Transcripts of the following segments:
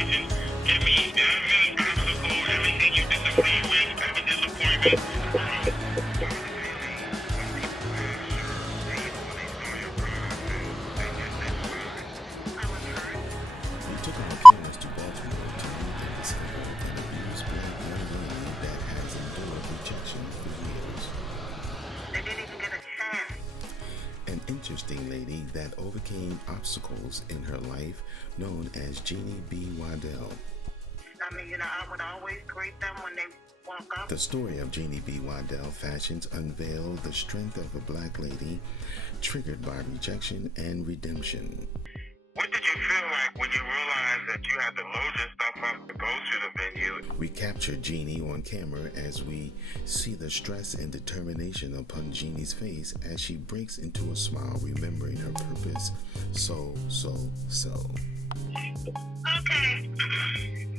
situation. Give me every obstacle, everything you disagree with, every disappointment. We took our cameras to Baltimore to meet and discover an abused black young lady that has endured rejection for years. They didn't even get a chance. An interesting lady that overcame obstacles in her life, known as Jeannie B. Waddell. I mean, I would always greet them when they walk up. The story of Jeannie B. Waddell Fashions unveiled the strength of a black lady triggered by rejection and redemption. What did you feel like when you realized that you had to load your stuff up to go to the venue? We captured Jeannie on camera as we see the stress and determination upon Jeannie's face as she breaks into a smile, remembering her purpose. So. Okay.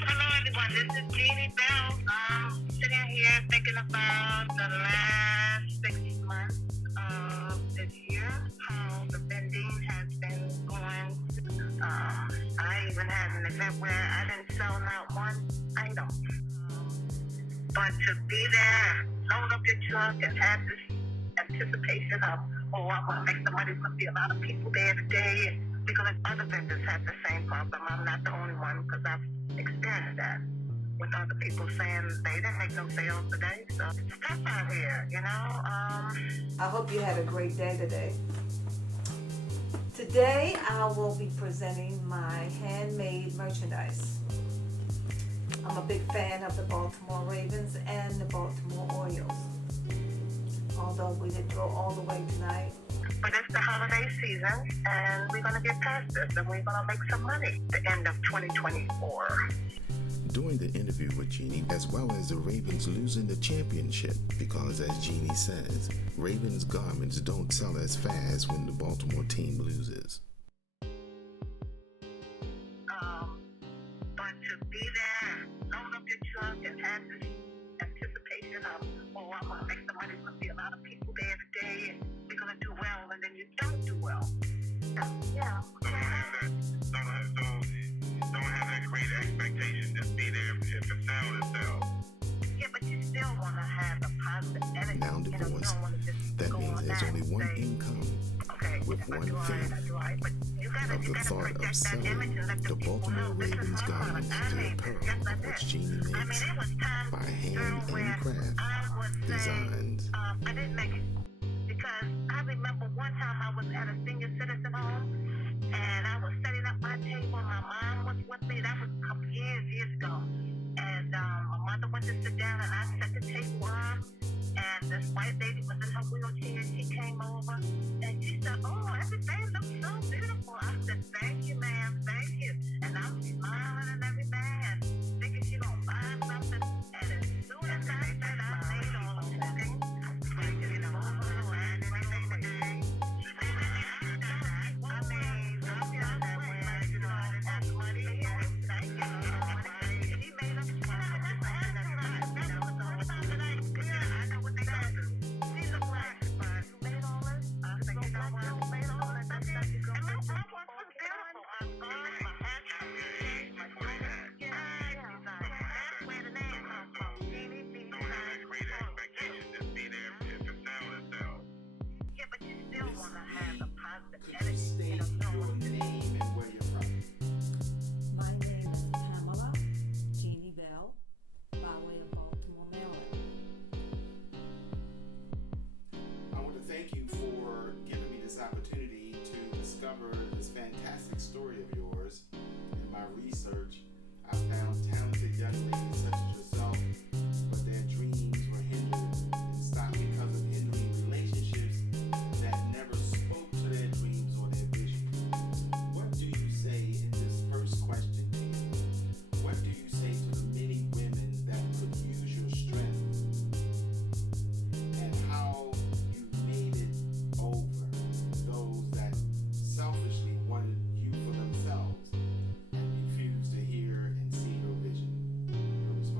Hello, everyone. This is Jeannie Bell. I'm sitting here thinking about the last 6 months of this year, how the vending has been going. I even had an event where I didn't sell not one item. But to be there, load up your truck and have this anticipation of, oh, I'm going to make the money. There's going to be a lot of people there today. Because other vendors have the same problem. I'm not the only one because I've experienced that with other people saying they didn't make no sales today. So it's tough out here, I hope you had a great day today. Today I will be presenting my handmade merchandise. I'm a big fan of the Baltimore Ravens and the Baltimore Orioles. Although we didn't go all the way tonight. But it's the holiday season, and we're going to get past this, and we're going to make some money at the end of 2024. During the interview with Jeannie, as well as the Ravens losing the championship, because as Jeannie says, Ravens garments don't sell as fast when the Baltimore team loses. But to be there, load up your truck and have this anticipation of, oh, I'm going to make some money. There's going to be a lot of people there today, and we're going to do well, and then you don't do well. Yeah. Don't have that great expectation. Just be there. If it sells, it sells. Yeah, but you still want to have a positive energy. Now divorced, that means there's only one income with one thing. Of the thought of selling the Baltimore Ravens garments to apparel, which Jeannie makes by hand and craft designs. I didn't make it because I remember one time I was at a senior citizen home and I was setting up my table. My mom was with me. That was a couple years ago. And my mother went to sit down and I set the table up. And this white lady was in her wheelchair. She came over and she said, "Oh, everything looks so beautiful." I said, "Thank you, ma'am. Thank you." And I'm smiling and everything and thinking she gonna find something. And as soon as I said I made all of the things, My name is Pamela Jeannie Bell, by way of Baltimore, Maryland. I want to thank you for giving me this opportunity to discover this fantastic story of yours. In my research, I found talented young ladies such as yourself, but their dreams were hindered and stopped because of hindering relationships that never spoke to their dreams or their vision. What do you say in this first question to you? What do you say to the many women that could use your strength? And how you made it over those that selfishly wanted you for themselves and refused to hear and see your vision? Your response.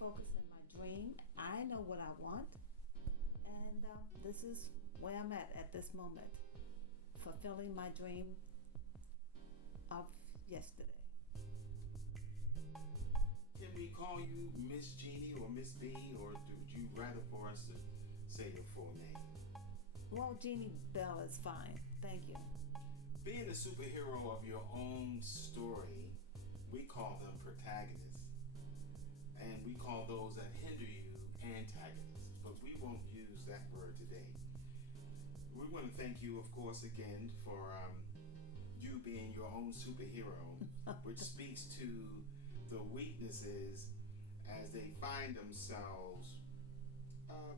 focused in my dream. I know what I want, and this is where I'm at this moment, fulfilling my dream of yesterday. Can we call you Miss Jeannie or Miss B, or would you rather for us to say your full name? Well, Jeannie Bell is fine. Thank you. Being a superhero of your own story, we call them protagonists. And we call those that hinder you antagonists. But we won't use that word today. We want to thank you, of course, again for you being your own superhero, which speaks to the weaknesses as they find themselves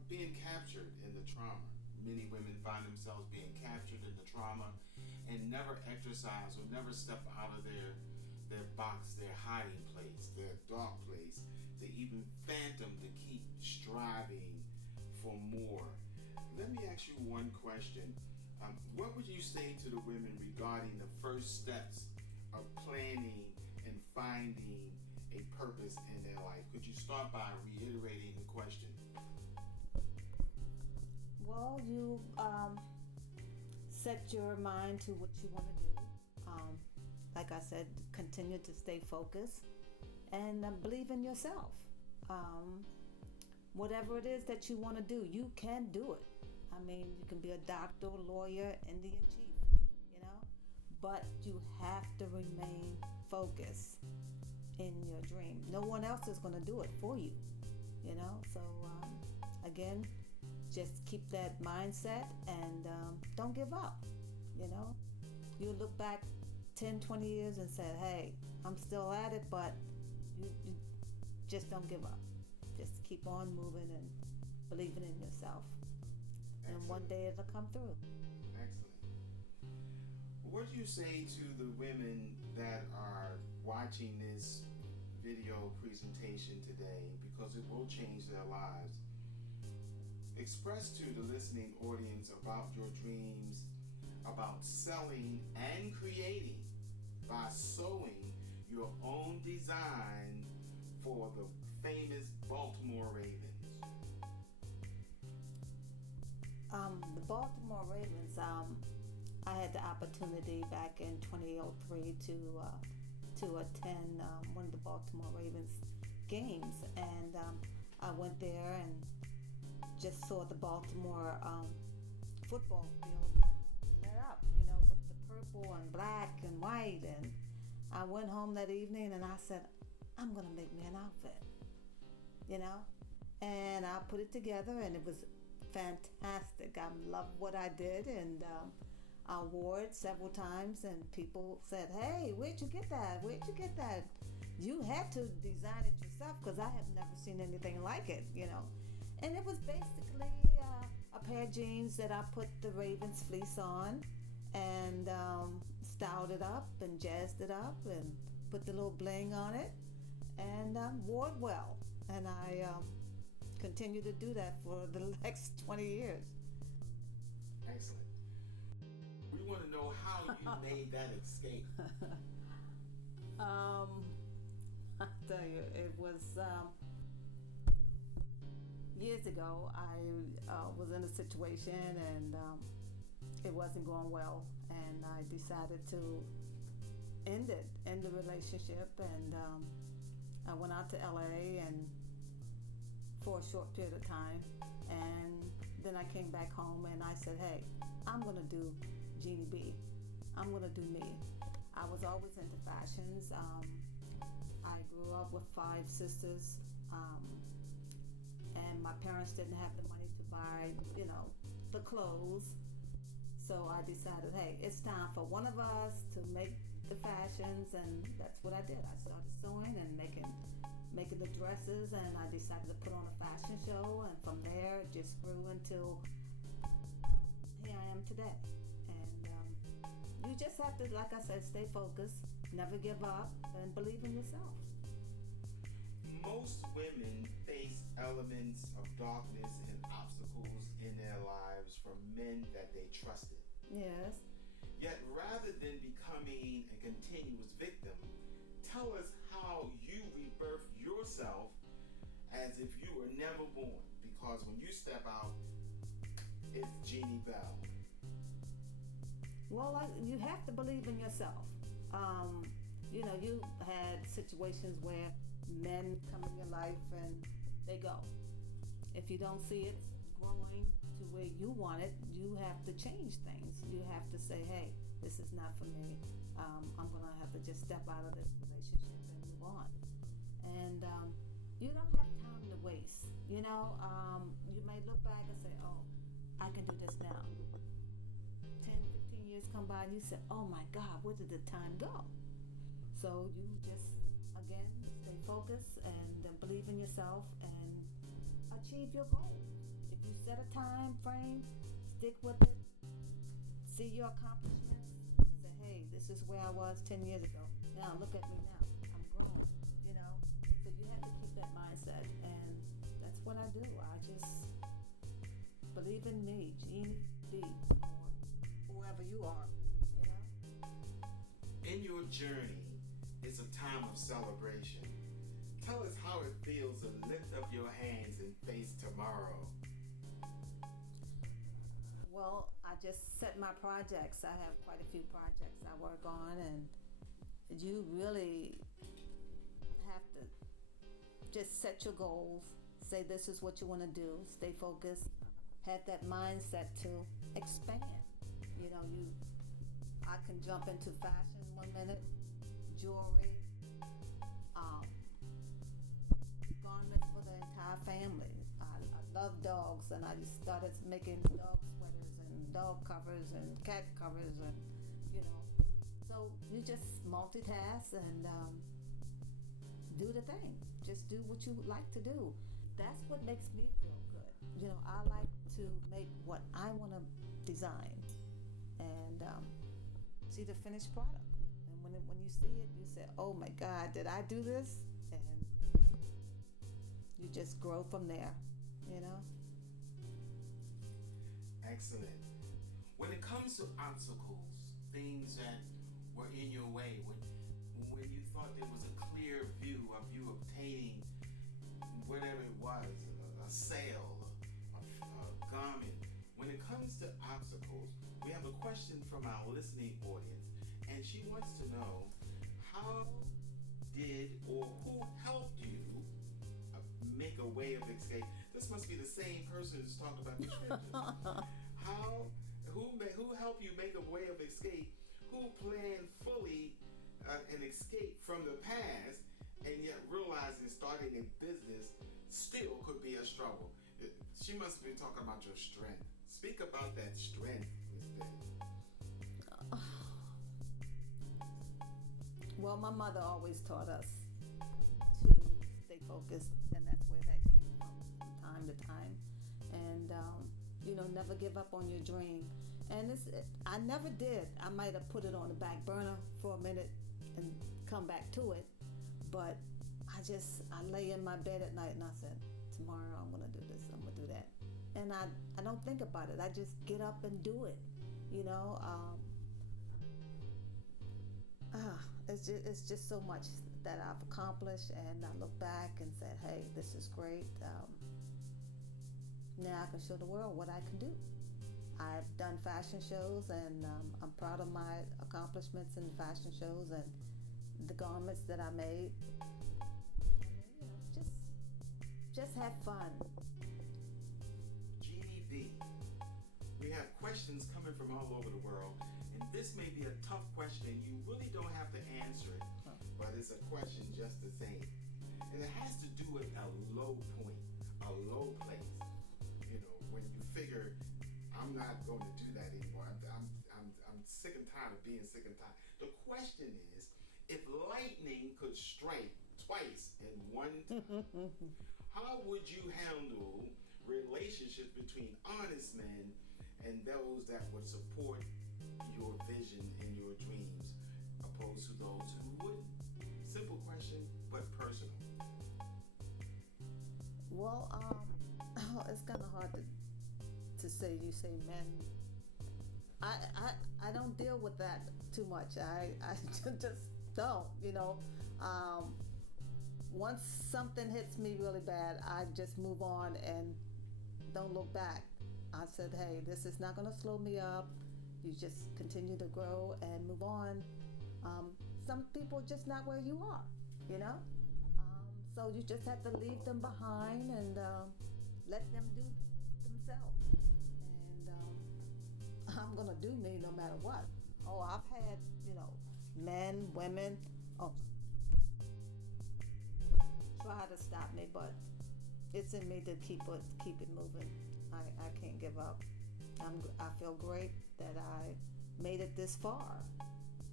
being captured in the trauma. Many women find themselves being captured in the trauma and never exercise or never step out of their box, their hiding place, their dark place. They even phantom to keep striving for more. Let me ask you one question. What would you say to the women regarding the first steps of planning and finding a purpose in their life? Could you start by reiterating the question? Well, you set your mind to what you want to do. Like I said, continue to stay focused and believe in yourself. Whatever it is that you want to do, you can do it. I mean, you can be a doctor, lawyer, Indian chief, but you have to remain focused in your dream. No one else is going to do it for you, So again, just keep that mindset and don't give up. You look back 10, 20 years and say, hey, I'm still at it, but you just don't give up. Just keep on moving and believing in yourself. Excellent. And one day it'll come through. Excellent. What do you say to the women that are watching this video presentation today, because it will change their lives? Express to the listening audience about your dreams, about selling and creating by sewing your own design for the famous Baltimore Ravens. The Baltimore Ravens, I had the opportunity back in 2003 to attend one of the Baltimore Ravens games, and I went there and just saw the Baltimore football field lit up, with the purple and black and white. And I went home that evening and I said, I'm gonna make me an outfit, and I put it together and it was fantastic. I loved what I did, and I wore it several times, and people said, hey, where'd you get that? You had to design it yourself, because I have never seen anything like it, And it was basically a pair of jeans that I put the Ravens fleece on and styled it up and jazzed it up and put the little bling on it and wore it well. And I continue to do that for the next 20 years. Excellent. We want to know how you made that escape. I tell you, it was years ago. I was in a situation and it wasn't going well, and I decided to end the relationship, and I went out to LA and for a short period of time, and then I came back home and I said, hey, I'm gonna do Jeannie B. I'm gonna do me. I was always into fashions. I grew up with 5 sisters, and my parents didn't have the money to buy, the clothes. So I decided, hey, it's time for one of us to make the fashions, and that's what I did. I started sewing and making the dresses, and I decided to put on a fashion show, and from there it just grew until here I am today. And you just have to, like I said, stay focused, never give up, and believe in yourself. Most women face elements of darkness and obstacles in their lives from men that they trusted. Yes. Yet rather than becoming a continuous victim, tell us how you rebirthed yourself as if you were never born, because when you step out, it's Jeannie Bell. Well, you have to believe in yourself. You had situations where men come in your life and they go. If you don't see it growing to where you want it, you have to change things. You have to say, hey, this is not for me. I'm going to have to just step out of this relationship and move on. And you don't have time to waste. You may look back and say, oh, I can do this now. 10, 15 years come by and you say, oh my God, where did the time go? So you just, again, stay focused and believe in yourself and achieve your goal. If you set a time frame, stick with it, see your accomplishments, say, hey, this is where I was 10 years ago. Now look at me now. I'm growing, So you have to keep that mindset, and that's what I do. I just believe in me, Jeannie B, or whoever you are, In your journey, it's a time of celebration. Tell us how it feels to lift up your hands and face tomorrow. Well, I just set my projects. I have quite a few projects I work on, and you really have to just set your goals, say this is what you want to do, stay focused, have that mindset to expand. I can jump into fashion 1 minute, jewelry, garments for the entire family. I love dogs, and I just started making dog sweaters and dog covers and cat covers, and so you just multitask and do the thing. Just do what you like to do. That's what makes me feel good. I like to make what I want to design and see the finished product. And when you see it, you say, oh my God, did I do this? And you just grow from there, Excellent. When it comes to obstacles, things that were in your way, when you thought there was a clear view of you obtaining whatever it was, a sale, a garment, when it comes to obstacles, we have a question from our listening audience, and she wants to know, how did or who helped you make a way of escape? This must be the same person who's talking about the scriptures. Who helped you make a way of escape? Who planned fully an escape from the past, and yet realizing starting a business still could be a struggle? She must be talking about your strength. Speak about that strength, Ms. Betty. Well, my mother always taught us to stay focused, and that's where that came from time to time. And never give up on your dream. And I never did. I might have put it on the back burner for a minute and come back to it, but I lay in my bed at night and I said, tomorrow I'm gonna do this, I'm gonna do that, and I don't think about it. I just get up and do it. It's just so much that I've accomplished, and I look back and said, hey, this is great. Now I can show the world what I can do. I've done fashion shows, and I'm proud of my accomplishments in fashion shows and the garments that I made. Just have fun. Jeannie B, we have questions coming from all over the world, and this may be a tough question. You really don't have to answer it, but it's a question just the same. And it has to do with a low point, a low place. When you figure, I'm not going to do that anymore. I'm sick and tired of being sick and tired. The question is, if lightning could strike twice in one time, how would you handle relationships between honest men and those that would support your vision and your dreams, opposed to those who wouldn't? Simple question, but personal. Well, it's kind of hard to say. You say men. I don't deal with that too much. I just don't. once something hits me really bad, I just move on and don't look back. I said, hey, this is not going to slow me up. You just continue to grow and move on. Some people are just not where you are, you know? So you just have to leave them behind and let them do themselves. And I'm going to do me no matter what. Oh, I've had, men, women, try to stop me, but it's in me to keep it moving. I can't give up. I feel great that I made it this far,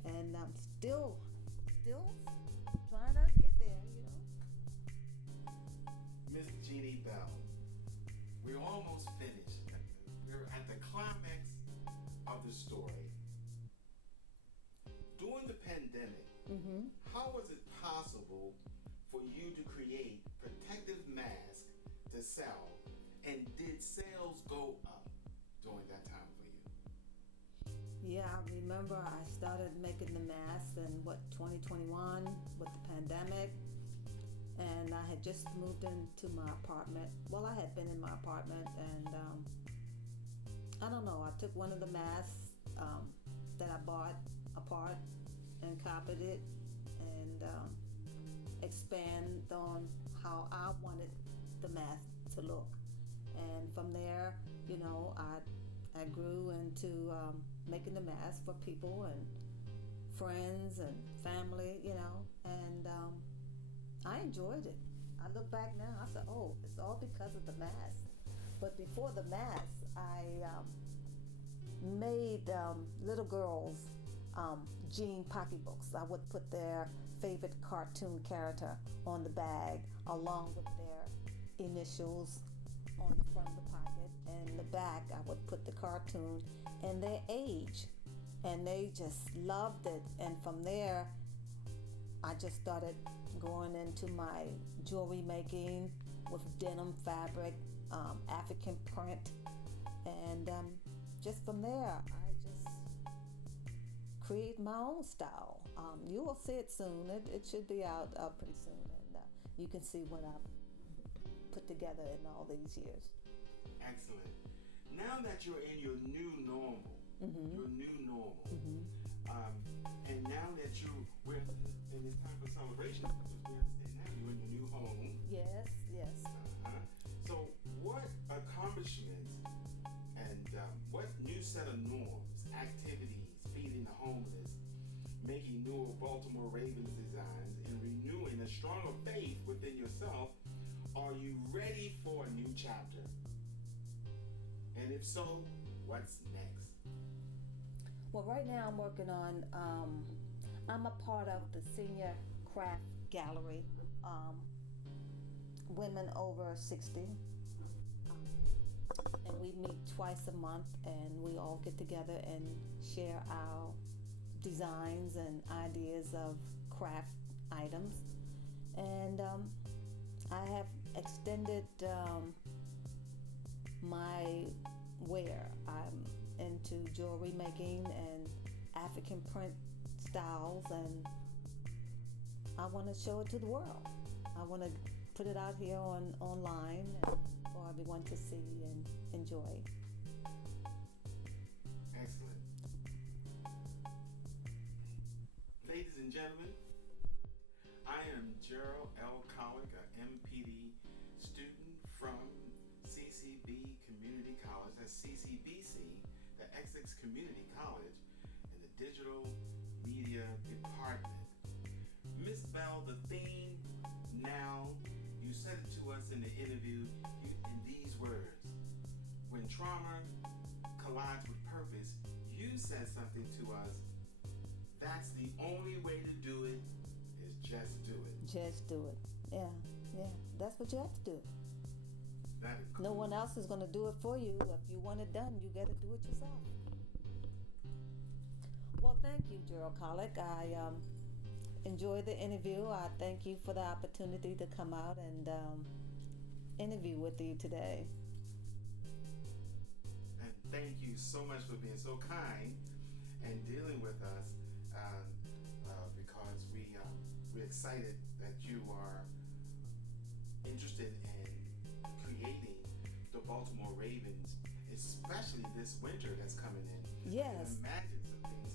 and I'm still trying to get there, Miss Jeannie Bell, we're almost finished. We're at the climax of the story. During the pandemic, how was it possible for you to create protective masks to sell, and did sales go up during that time for you? Yeah, I remember I started making the masks in 2021 with the pandemic, and I had just moved into my apartment. Well, I had been in my apartment, and I don't know, I took one of the masks that I bought apart and copied it and expand on how I wanted the mask to look. And from there, I grew into making the mask for people and friends and family, and I enjoyed it. I look back now, I said, oh, it's all because of the mask. But before the mask, I made little girls jean pocketbooks. I would put their favorite cartoon character on the bag along with their initials on the front of the pocket, and in the back I would put the cartoon and their age, and they just loved it. And from there I just started going into my jewelry making with denim fabric, African print, and just from there I just create my own style. You will see it soon. It should be out pretty soon, and you can see what I've put together in all these years. Excellent. Now that you're in your new normal, and now that we're in this time for celebration, because we understand now you're in your new home. Yes. So what accomplishments and what new set of norms, activities, feeding the homeless, making newer Baltimore Ravens designs, and renewing a stronger faith within yourself, are you ready for a new chapter? And if so, what's next? Well, right now I'm working on, I'm a part of the Senior Craft Gallery, women over 60. And we meet twice a month, and we all get together and share our designs and ideas of craft items. And I have extended my wear. I'm into jewelry making and African print styles, and I want to show it to the world. I want to put it out here online for everyone to see and enjoy. Excellent. Ladies and gentlemen, I am Gerald L. Collick, an MPD student from CCB Community College, that's CCBC, the Essex Community College, in the Digital Media Department. Miss Bell, the theme now, you said it to us in the interview in these words: when trauma collides with purpose, you said something to us. That's the only way to do it, is just do it. Just do it. Yeah. That's what you have to do. That is cool. No one else is going to do it for you. If you want it done, you got to do it yourself. Well, thank you, Gerald Collick. I enjoyed the interview. I thank you for the opportunity to come out and interview with you today. And thank you so much for being so kind and dealing with us, because we're excited that you are interested in creating the Baltimore Ravens, especially this winter that's coming in. Yes. I can imagine some things.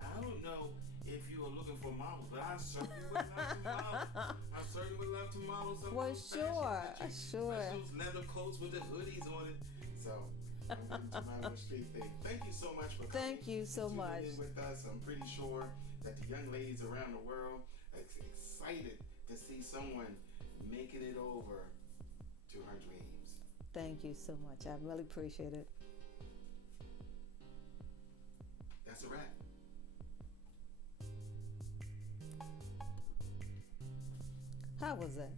I don't know if you are looking for models, but I certainly would love to model. I certainly would love to model some Well, of those fashions that you- sure. especially those leather coats with the hoodies on it. So I'm getting to my little street thing. Thank you so much for coming. Thank you so tuning much. in with us. I'm pretty sure that the young ladies around the world are excited to see someone making it over to her dreams. Thank you so much. I really appreciate it. That's a wrap. How was that?